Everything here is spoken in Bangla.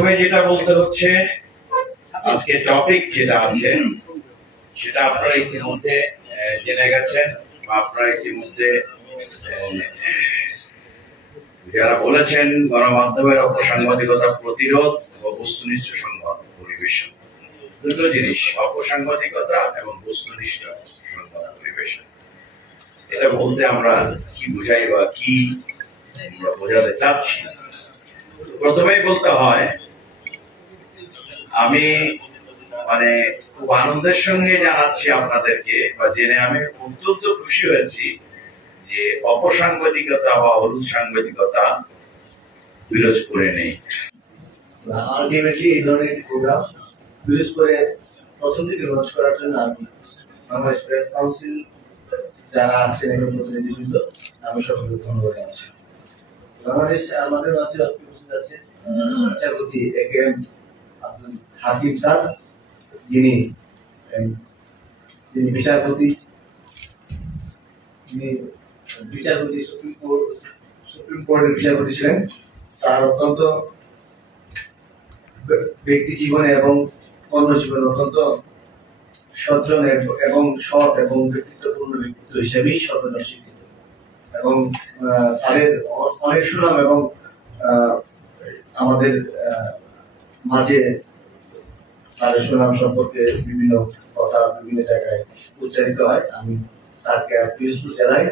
প্রথমে যেটা বলতে হচ্ছে, আজকে টপিক যেটা আছে সেটা আপনারা ইতিমধ্যে জেনে গেছেন, বা আপনারা ইতিমধ্যে যারা বলেছেন গণমাধ্যমের অপসাংবাদিকতা প্রতিরোধ ও বস্তুনিষ্ঠ সংবাদ পরিবেশন, দুটো জিনিস, অপসাংবাদিকতা এবং বস্তুনিষ্ঠ সংবাদ পরিবেশন। এটা বলতে আমরা কি বুঝাই বা কি আমরা বোঝাতে চাচ্ছি। প্রথমেই বলতে হয়, আমি খুব আনন্দের সঙ্গে জানাচ্ছি আপনাদেরকে, বা জেনে আমি অত্যন্ত খুশি হয়েছি যে অপসাংবাদিকতা বা হলুদ সাংবাদিকতা পিরোজপুরে নেই। আলটিমেটলি এই ধরনের একটি প্রোগ্রাম পিরোজপুরে প্রথম দিকে লঞ্চ করার জন্য আমি বাংলাদেশ প্রেস কাউন্সিল যারা আছেন এবং প্রতিনিধিবৃন্দ, আমি সকলকে ধন্যবাদ জানাচ্ছি। বাংলাদেশ আমাদের মাঝে আজকে উপস্থিত আছে বিচারপতি একেএম আব্দুল হাকিম স্যার, যিনি বিচারপতি সুপ্রিম কোর্টের বিচারপতি ছিলেন। স্যার অত্যন্ত ব্যক্তি জীবনে এবং কর্মজীবনে অত্যন্ত সজ্জন এবং সৎ এবং ব্যক্তিত্বপূর্ণ ব্যক্তিত্ব হিসেবেই সর্বজন স্বীকৃত, এবং স্যারের অনেক সুনাম এবং আমাদের মাঝে স্যারের সুনাম সম্পর্কে বিভিন্ন কথা বিভিন্ন জায়গায় উচ্চারিত হয়। আমি স্যারকে পিরোজপুর জেলায়